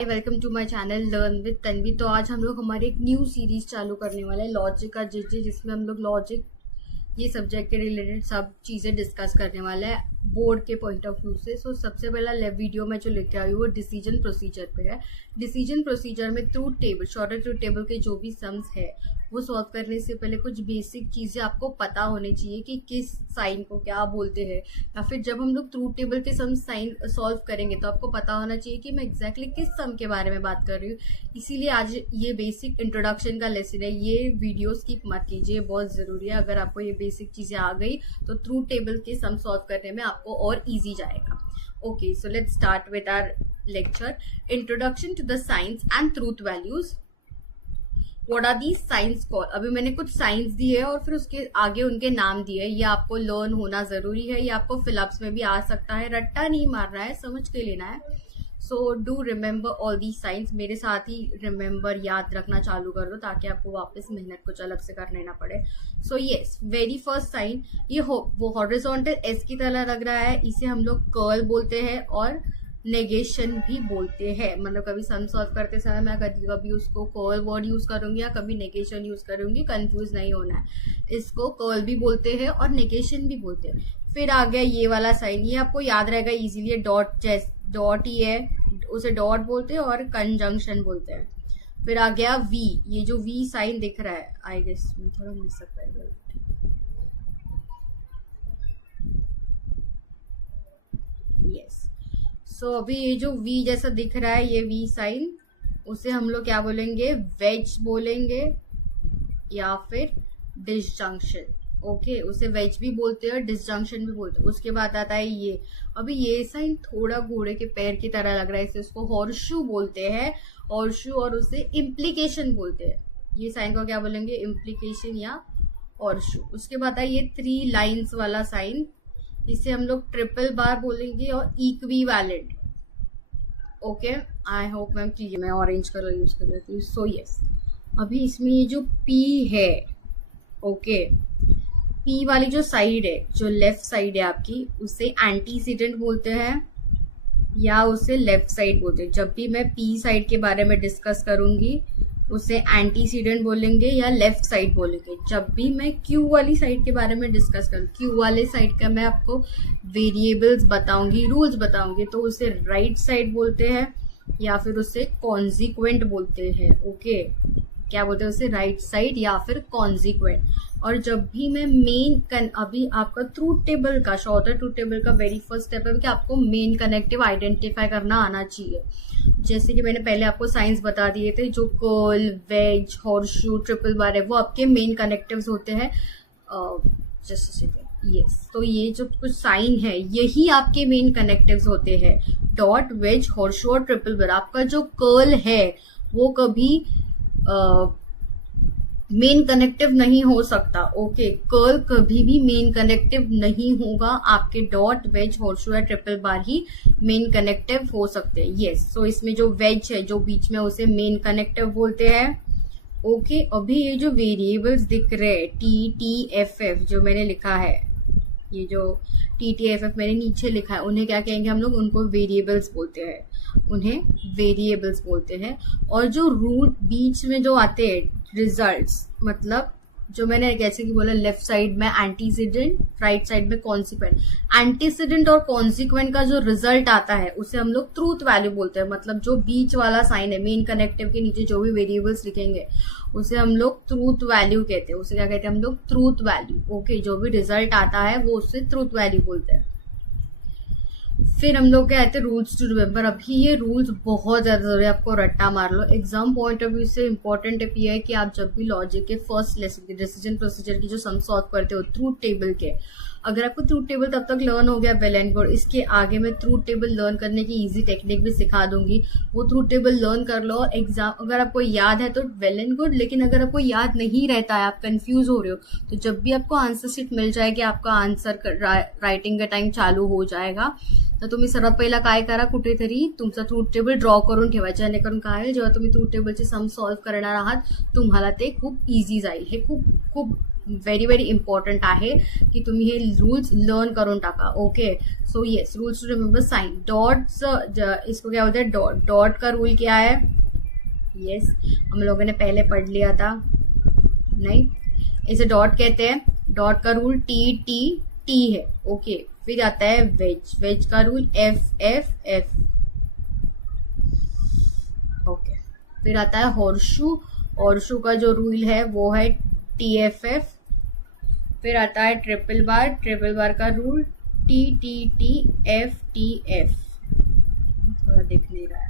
Welcome to my channel learn with Tanvi. तो आज हम लोग हमारी एक न्यू सीरीज चालू करने वाले हैं लॉजिक का जीजे, जिसमें हम लोग लॉजिक ये सब्जेक्ट के रिलेटेड सब चीज़ें डिस्कस करने वाले हैं बोर्ड के पॉइंट ऑफ व्यू से। सो सबसे पहला वीडियो में जो लेके आई हूँ वो डिसीजन प्रोसीजर पे है। डिसीजन प्रोसीजर में truth table, shorted truth table के जो भी सम्स है वो सॉल्व करने से पहले कुछ बेसिक चीज़ें आपको पता होनी चाहिए कि किस साइन को क्या बोलते हैं, या फिर जब हम लोग ट्रूथ टेबल के सम साइन सॉल्व करेंगे तो आपको पता होना चाहिए कि मैं एग्जैक्टली किस सम के बारे में बात कर रही हूँ। इसीलिए आज ये बेसिक इंट्रोडक्शन का लेसन है, ये वीडियो स्किप मत कीजिए, बहुत ज़रूरी है। अगर आपको ये बेसिक चीज़ें आ गई तो ट्रूथ टेबल के सम सॉल्व करने में आपको और ईजी जाएगा। Okay, so let's start with our lecture, introduction to the signs and truth values. What are the signs call. अभी मैंने कुछ साइंस दिए है और फिर उसके आगे उनके नाम दिए है। ये आपको लर्न होना जरूरी है, ये आपको फिलअप्स में भी आ सकता है, रट्टा नहीं मारना है, समझ के लेना है। So do remember all the science. मेरे साथ ही रिमेम्बर, याद रखना चालू कर दो ताकि आपको वापस मेहनत कुछ अलग से करने ना पड़े। So yes, very first sign ये वो हॉरिजॉन्टल एस की तरह लग रहा है, इसे हम लोग कर्ल बोलते हैं और नेगेशन भी बोलते हैं। मतलब कभी सम सॉल्व करते समय मैं कभी उसको कर्ल वर्ड यूज करूंगी या कभी नेगेशन यूज करूंगी, कंफ्यूज नहीं होना है। इसको कर्ल भी बोलते हैं और नेगेशन भी बोलते हैं। फिर आ गया ये वाला साइन, ये आपको याद रहेगा इजीली, डॉट ही है, उसे डॉट बोलते हैं और कंजंक्शन बोलते हैं। फिर आ गया वी, ये जो वी साइन दिख रहा है, आई गेस मैं थोड़ा मिस सकता है, यस। सो अभी ये जो V जैसा दिख रहा है, ये V साइन, उसे हम लोग क्या बोलेंगे, वेज बोलेंगे या फिर डिसजंक्शन। ओके, उसे वेज भी बोलते हैं, डिसजंक्शन भी बोलते हैं। उसके बाद आता है ये, अभी ये साइन थोड़ा घोड़े के पैर की तरह लग रहा है, इसे उसको हॉर्सशू बोलते हैं, हॉर्सशू, और उसे इम्प्लीकेशन बोलते हैं। ये साइन को क्या बोलेंगे, इम्प्लीकेशन या हॉर्सशू। उसके बाद है ये 3 लाइन्स वाला साइन, इसे हम लोग ट्रिपल बार बोलेंगे और equivalent. Okay, I hope ma'am clear. मैं ऑरेंज कलर यूज कर लेती हूँ। सो यस, अभी इसमें ये जो P है, ओके, P वाली जो साइड है, जो लेफ्ट साइड है आपकी, उसे एंटीसीडेंट बोलते हैं या उसे लेफ्ट साइड बोलते हैं। जब भी मैं P साइड के बारे में डिस्कस करूंगी उसे एंटीसीडेंट बोलेंगे या लेफ्ट साइड बोलेंगे। जब भी मैं Q वाली साइड के बारे में डिस्कस करूँ, Q वाले साइड का मैं आपको वेरिएबल्स बताऊंगी, रूल्स बताऊंगी, तो उसे राइट साइड बोलते हैं या फिर उसे कॉन्सिक्वेंट बोलते हैं। ओके, क्या बोलते हैं उसे, राइट साइड या फिर कॉन्सिक्वेंट। और जब भी मैं अभी आपका ट्रूथ टेबल का, शॉर्टर ट्रूथ टेबल का वेरी फर्स्ट स्टेप है कि आपको मेन कनेक्टिव आइडेंटिफाई करना आना चाहिए। जैसे कि मैंने पहले आपको साइंस बता दिए थे, जो कर्ल, वेज, हॉर्सशू, ट्रिपल बार है, वो आपके मेन कनेक्टिव्स होते हैं। Just second, yes. तो ये जो कुछ साइन है यही आपके मेन कनेक्टिव्स होते हैं, डॉट, वेज, हॉर्सशू और ट्रिपल बार। आपका जो कर्ल है वो कभी मेन कनेक्टिव नहीं हो सकता। ओके, कर्ल कभी भी मेन कनेक्टिव नहीं होगा, आपके डॉट, वेज, हॉर्सशू या ट्रिपल बार ही मेन कनेक्टिव हो सकते हैं। यस, सो इसमें जो वेज है जो बीच में, उसे मेन कनेक्टिव बोलते हैं। ओके, अभी ये जो वेरिएबल्स दिख रहे हैं TTFF जो मैंने लिखा है, ये जो TTFF मैंने नीचे लिखा है, उन्हें क्या कहेंगे हम लोग, उनको वेरिएबल्स बोलते हैं, उन्हें वेरिएबल्स बोलते हैं। और जो रूट बीच में जो आते हैं रिजल्ट्स, मतलब जो मैंने जैसे कि बोला, लेफ्ट साइड में एंटीसीडेंट, राइट साइड में कॉन्सिक्वेंट। एंटीसीडेंट और कॉन्सिक्वेंट का जो रिजल्ट आता है उसे हम लोग ट्रूथ वैल्यू बोलते हैं। मतलब जो बीच वाला साइन है, मेन कनेक्टिव के नीचे जो भी वेरिएबल्स लिखेंगे उसे हम लोग ट्रूथ वैल्यू कहते हैं। उसे क्या कहते हैं हम लोग, ट्रूथ वैल्यू। ओके, जो भी रिजल्ट आता है वो उससे ट्रूथ वैल्यू बोलते हैं। फिर हम लोग क्या कहते हैं, रूल्स टू रिमेम्बर। अभी ये रूल्स बहुत ज्यादा जरूरी है, आपको रट्टा मार लो। एग्जाम पॉइंट ऑफ व्यू से इंपॉर्टेंट टिप ये है कि आप जब भी लॉजिक के फर्स्ट लेसन के डिसीजन प्रोसीजर की जो सम सॉल्व करते हो ट्रूथ टेबल के, अगर आपको ट्रूथ टेबल तब तक लर्न हो गया, वेल एंड गुड। इसके आगे मैं ट्रूथ टेबल लर्न करने की इजी टेक्निक भी सिखा दूंगी, वो ट्रूथ टेबल लर्न कर लो। और एग्जाम अगर आपको याद है तो वेल एंड गुड, लेकिन अगर आपको याद नहीं रहता है, आप कंफ्यूज हो रहे हो, तो जब भी आपको आंसर शीट मिल जाएगी, आपका आंसर राइटिंग का टाइम चालू हो जाएगा, तर तुम्ही सर्वात पहिला काय करा, कुठेतरी तुमचा ट्रूथ टेबल ड्रॉ करून ठेवा, जेणेकरून काय होईल, जेव्हा तुम्ही ट्रूथ टेबलचे सम सॉल्व करणार आहात तुम्हाला ते खूप इझी जाईल। हे खूप खूप व्हेरी व्हेरी इम्पॉर्टंट आहे की तुम्ही हे रूल्स लर्न करून टाका. Okay, so yes, rules to remember sign. Dots, इसको क्या होता है, डॉट. डॉट का रूल क्या है? यस, हम लोगों ने पहले पढ़ लिया था. नहीं, इसे डॉट कहते हैं. डॉट का रूल टी टी टी है. ओके, फिर आता है वेज. वेज का rule F F F. Okay, फिर आता है हॉर्शू. हॉर्शू का जो रूल है वो है टी एफ एफ. फिर आता है ट्रिपल बार. ट्रिपल बार का rule T T T F T F. थोड़ा दिख नहीं रहा है.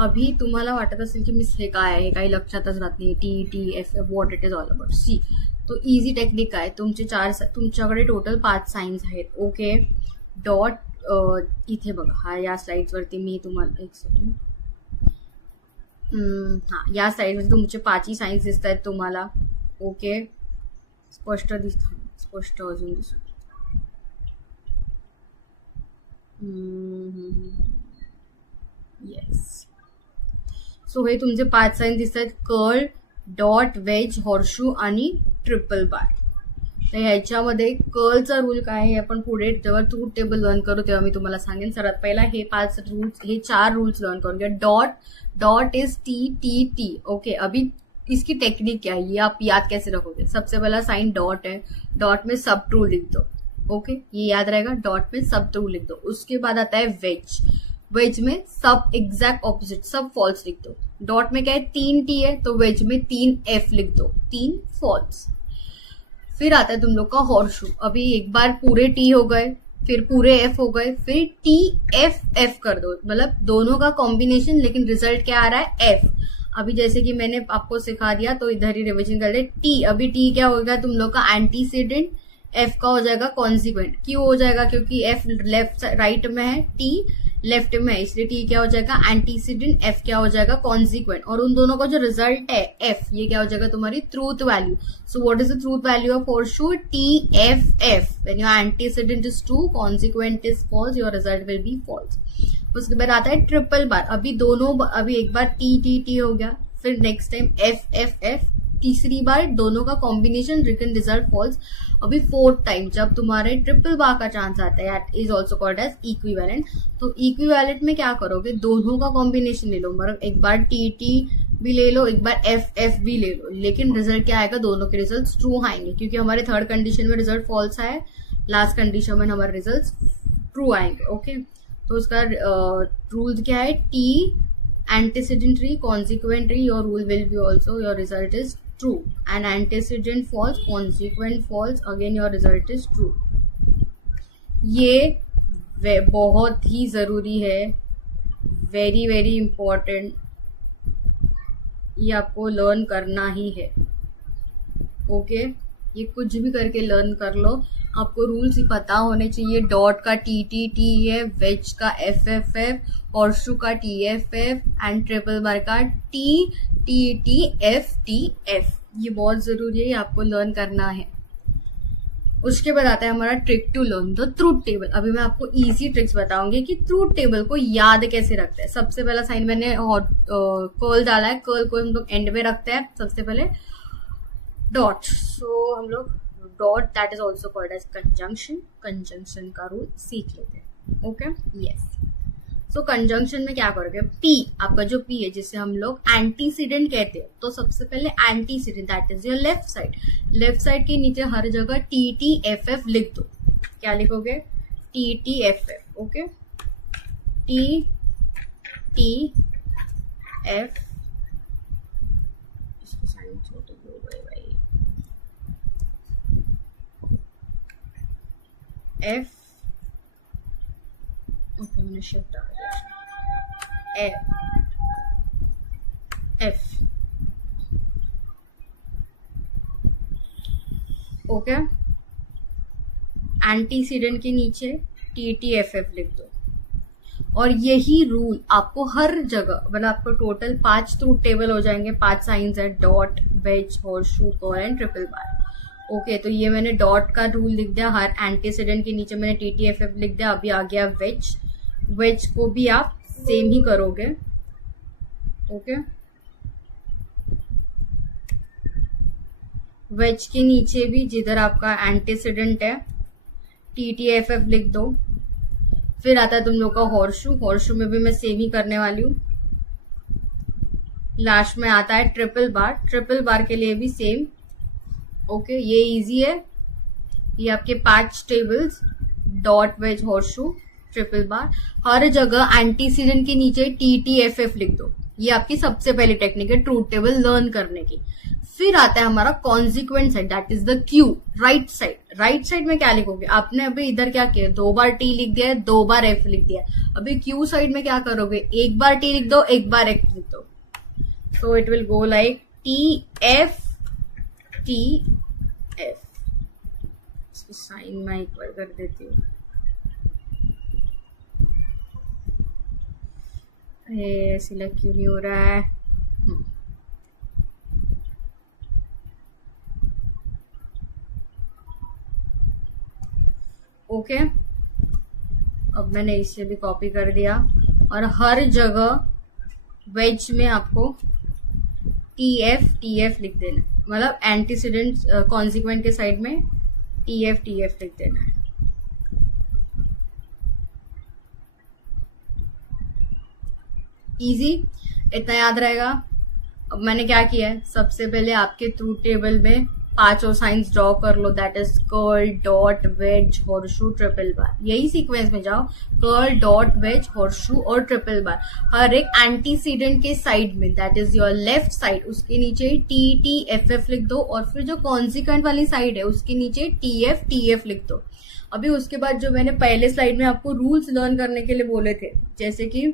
अभी तुम्हाला वाटत असेल की मिस हे काय आहे, काही लक्षातच राहत नाही. T T F F what it is all about. See, तो इझी टेक्निक काय, तुमच्याकडे टोटल 5 साइन्स आहेत. ओके, डॉट इथे बघा, हा या स्लाइड्स वरती मी तुम्हाला एक सेकंड, हा या स्लाइडवरती तुमचे 5ही साइन्स दिसत आहेत तुम्हाला. ओके, स्पष्ट दिसत, स्पष्ट अजून दिसत. येस, सो हे तुमचे 5 साइन दिसत आहेत, कर्ल, डॉट, वेज, हॉर्शू आणि ट्रिपल बार. तर ह्याच्यामध्ये कर्लचा रूल काय आहे आपण पुढे जेव्हा ट्रूथ टेबल लर्न करू तेव्हा मी तुम्हाला सांगेन. सर्वात पहिला हे 5 रूल्स, हे 4 रूल्स लर्न करून घ्या. Dot, dot is T T T. Okay, अभी इसकी टेक्निक क्या है ये आप याद कैसे रखोगे. सबसे पहला साइन डॉट है, डॉट में सब ट्रू लिख दो. ओके, ये याद रहेगा, डॉट में सब ट्रू लिख दो. उसके बाद आता है वेज. वेज में सब एग्जैक्ट ऑपोजिट, सब फॉल्स लिख दो. डॉट में क्या है, 3 टी है तो वेज में 3 एफ लिख दो, 3 फॉल्स. फिर आता है तुम लोग का हॉर्शू. अभी एक बार पूरे टी हो गए, फिर पूरे एफ हो गए, फिर टी एफ एफ कर दो, मतलब दोनों का कॉम्बिनेशन, लेकिन रिजल्ट क्या आ रहा है, एफ. अभी जैसे कि मैंने आपको सिखा दिया तो इधर ही रिविजन कर ले. टी, अभी टी क्या होगा तुम लोग का एंटीसीडेंट, एफ का हो जाएगा कॉन्सिक्वेंट. क्यों हो जाएगा, क्योंकि एफ लेफ्ट राइट में है, टी लेफ्ट में है, इसलिए टी क्या हो जाएगा एंटीसीडेंट, एफ क्या हो जाएगा कॉन्सिक्वेंट. और उन दोनों का जो रिजल्ट है एफ, ये क्या हो जाएगा तुम्हारी truth value. So what is the truth value of horseshoe, T F F. When your antecedent is true, consequent is false, your result will be false. उसके बाद आता है ट्रिपल बार. अभी दोनों, अभी एक बार टी टी टी हो गया, फिर next time F F F, तीसरी बार दोनों का कॉम्बिनेशन, रिटन रिजल्ट फॉल्स. अभी 4th टाइम जब तुम्हारे ट्रिपल बार का चांस आता है, is also called as equivalent. तो इक्विवेलेंट में क्या करोगे, दोनों का कॉम्बिनेशन ले लो, मतलब एक बार टी टी भी ले लो, एक बार एफ एफ भी ले लो, लेकिन रिजल्ट क्या आएगा, दोनों के रिजल्ट ट्रू आएंगे, क्योंकि हमारे थर्ड कंडीशन में रिजल्ट फॉल्स आए, लास्ट कंडीशन में हमारे रिजल्ट ट्रू आएंगे. ओके, तो उसका रूल क्या है, T antecedent tree, consequent tree, your rule will be also, your result is true. And antecedent false, consequent false, again your result is true. ये बहुत ही जरूरी है, वेरी वेरी इंपॉर्टेंट, ये आपको लर्न करना ही है. ओके, ये कुछ भी करके लर्न कर लो, आपको रूल्स ही पता होने चाहिए. डॉट का टी टी टी है, वेज का एफ एफ एफ, हॉर्शू का T F F, and triple bar का T T T F T F. ये बहुत जरूरी है, ये आपको लर्न करना है. उसके बाद आता है हमारा trick to learn the truth table. अभी मैं आपको इजी ट्रिक्स बताऊंगी कि ट्रूथ टेबल को याद कैसे रखते हैं. सबसे पहला साइन मैंने कर्ल डाला है, कर्ल को हम लोग एंड में रखते हैं सबसे पहले. डॉट, सो हम लोग dot, that is also called as conjunction. Conjunction का रूल सीख लेते हैं. Okay, yes. सो कंजंक्शन में क्या करोगे, पी, आपका जो पी है जिसे हम लोग एंटीसीडेंट कहते हैं, तो सबसे पहले antecedent, that is your left side. Left side के नीचे हर जगह टी टी एफ एफ लिख दो. क्या लिखोगे, T T F F. Okay, T T F, इसके साइन छोटे हो गए भाई, एफ. ओके, मैंने शिफ्ट आ गया, एफ एफ. ओके, एंटीसीडेंट के नीचे टी टी एफ एफ लिख दो. और यही रूल आपको हर जगह, मतलब आपको टोटल 5 ट्रूथ टेबल हो जाएंगे. 5 साइंस है, dot, wedge, horseshoe, curl and triple bar. Okay, तो ये मैंने डॉट का रूल लिख दिया, हर एंटीसीडेंट के नीचे मैंने टी टी एफ एफ लिख दिया. अभी आ गया वेज. वेज को भी आप सेम ही करोगे। ओके, वेज के नीचे भी जिधर आपका एंटीसीडेंट है TTFF लिख दो। फिर आता है तुम लोग का हॉर्शू, हॉर्शू में भी मैं सेम ही करने वाली हूँ। लास्ट में आता है ट्रिपल बार, ट्रिपल बार के लिए भी सेम। ओके, ये इजी है। ये आपके 5 tables, dot wedge horseshoe triple bar, हर जगह एंटीसीडेंट के नीचे TTFF लिख दो। ये आपकी सबसे पहली टेक्निक है ट्रूथ टेबल लर्न करने की। फिर आता है हमारा consequent side, that is the Q, right side. Right side में क्या लिखोगे? आपने अभी इधर क्या किया, 2 बार T लिख दिया है, 2 बार F लिख दिया। अभी क्यू साइड में क्या करोगे? 1 बार T लिख दो, 1 बार F लिख दो। So it will go like TF TF। इसकी साइन मैं एक बार कर देती हूँ। सिलेक्ट क्यों नहीं हो रहा है? ओके, अब मैंने इसे भी कॉपी कर दिया और हर जगह वेज में आपको TF लिख देना, मतलब एंटीसीडेंट कॉन्सिक्वेंट के साइड में TF लिख देना है। इजी, इतना याद रहेगा। अब मैंने क्या किया है, सबसे पहले आपके ट्रूथ टेबल में 5 और साइंस ड्रॉ कर लो, that is curl, dot, wedge, horseshoe, triple bar. यही सीक्वेंस में जाओ, कर्ल, डॉट, वेज, हॉर्शू और ट्रिपल बार। हर एक एंटीसीडेंट के साइड में, that is your left side, उसके नीचे TTFF लिख दो और फिर जो कॉन्सिक्वेंट वाली साइड है उसके नीचे TF लिख दो। अभी उसके बाद जो मैंने पहले स्लाइड में आपको रूल्स लर्न करने के लिए बोले थे, जैसे कि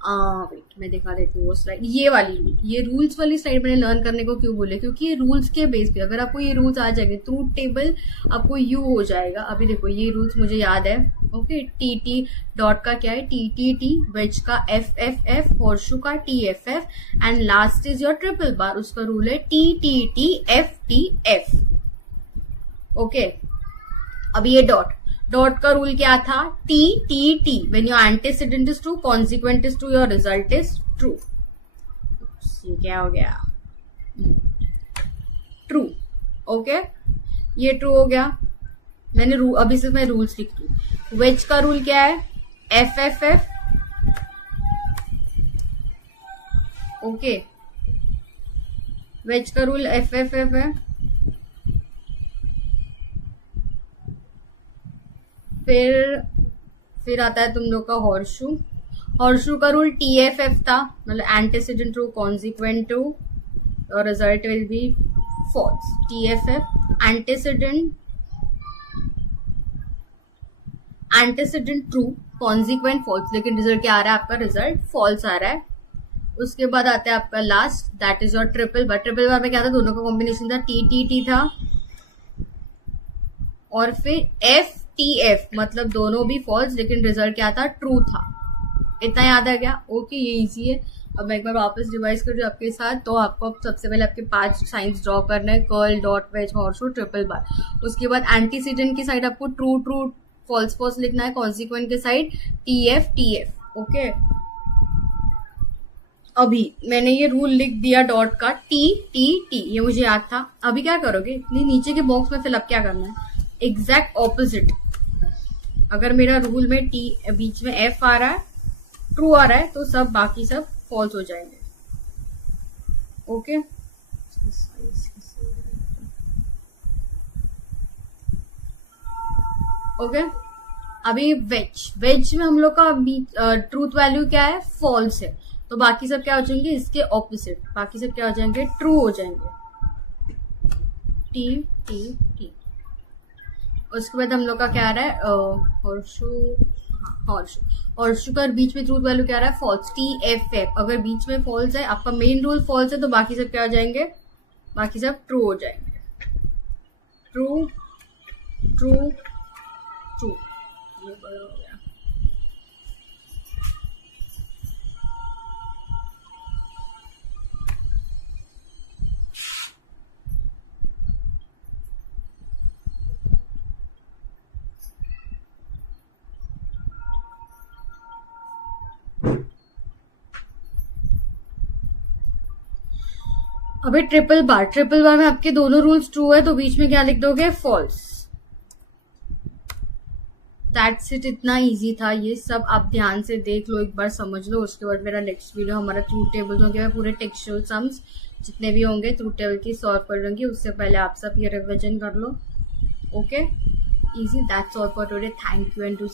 वेट मैं दिखा देती हूँ वो स्लाइड, ये वाली रूल, ये रूल्स वाली स्लाइड मैंने लर्न करने को क्यों बोले, क्योंकि ये रूल्स के बेस पे अगर आपको ये रूल्स आ जाएंगे, ट्रूथ टेबल आपको यू हो जाएगा। अभी देखो ये रूल्स मुझे याद है। ओके, TT डॉट का क्या है, TTT, वेज का FFF, हॉर्शू का TFF and last is your triple bar, उसका रूल है TTTFTF। ओके, अभी ये डॉट का रूल क्या था? TTT, when your antecedent is true, consequent is true, your result is true। ये क्या हो गया? ट्रू। ओके, ये ट्रू हो गया। मैंने अभी सिर्फ मैं रूल्स लिख दूं। वेज का रूल क्या है? FFF। ओके, वेज का रूल FFF है। फिर आता है तुम लोग का हॉर्शू। हॉर्शू का रूल TFF था, मतलब एंटीसीडेंट ट्रू, कॉन्सिक्वेंट ट्रू, और result will be false. TFF, antecedent true, consequent false, लेकिन रिजल्ट क्या आ रहा है आपका? रिजल्ट फॉल्स आ रहा है। उसके बाद आता है आपका last, that is your triple bar. Triple bar में क्या था? दोनों का कॉम्बिनेशन था, TTT था और फिर FTF, मतलब दोनों भी फॉल्स, लेकिन रिजल्ट क्या था? ट्रू था। इतना याद आ गया? ओके, ये इजी है। अब मैं एक बार वापस रिवाइज कर रही हूँ आपके साथ। तो आपको सबसे पहले आपके 5 साइंस ड्रॉ करना है, curl, dot, wedge, horseshoe, triple bar. उसके बाद एंटीसीडेंट की साइड आपको ट्रू, फॉल्स लिखना है, कॉन्सिक्वेंट के साइड TF। ओके, अभी मैंने ये रूल लिख दिया डॉट का, TTT, ये मुझे याद था। अभी क्या करोगे? नीचे के बॉक्स में फिलअप क्या करना है? Exact opposite. अगर मेरा रूल में T बीच में F आ रहा है, ट्रू आ रहा है, तो सब बाकी सब फॉल्स हो जाएंगे। ओके, ओके, अभी वेज में हम लोग का ट्रूथ वैल्यू क्या है? फॉल्स है, तो बाकी सब क्या हो जाएंगे? इसके ऑपोजिट, बाकी सब क्या हो जाएंगे? ट्रू हो जाएंगे। T। उसके बाद हम लोग का क्या आ रहा है? हॉर्शू का बीच में ट्रूथ वैल्यू क्या आ रहा है? फॉल्स। TFF, अगर बीच में फॉल्स है, आपका मेन रूल फॉल्स है, तो बाकी सब क्या हो जाएंगे? बाकी सब ट्रू हो जाएंगे। ट्रू ट्रू ट्रू, ये बड़ा हो गया। अभी ट्रिपल बार में आपके दोनों रूल्स ट्रू है तो बीच में क्या लिख दोगे, फॉल्स। दैट्स इट, इतना इजी था ये सब। आप ध्यान से देख लो, एक बार समझ लो, उसके बाद मेरा नेक्स्ट वीडियो हमारा ट्रूथ टेबल होंगे, मैं पूरे टेक्सचुअल सम्स जितने भी होंगे ट्रूथ टेबल की सॉल्व कर लूंगी। उससे पहले आप सब ये रिविजन कर लो। Okay, easy, that's all for today. Thank you and do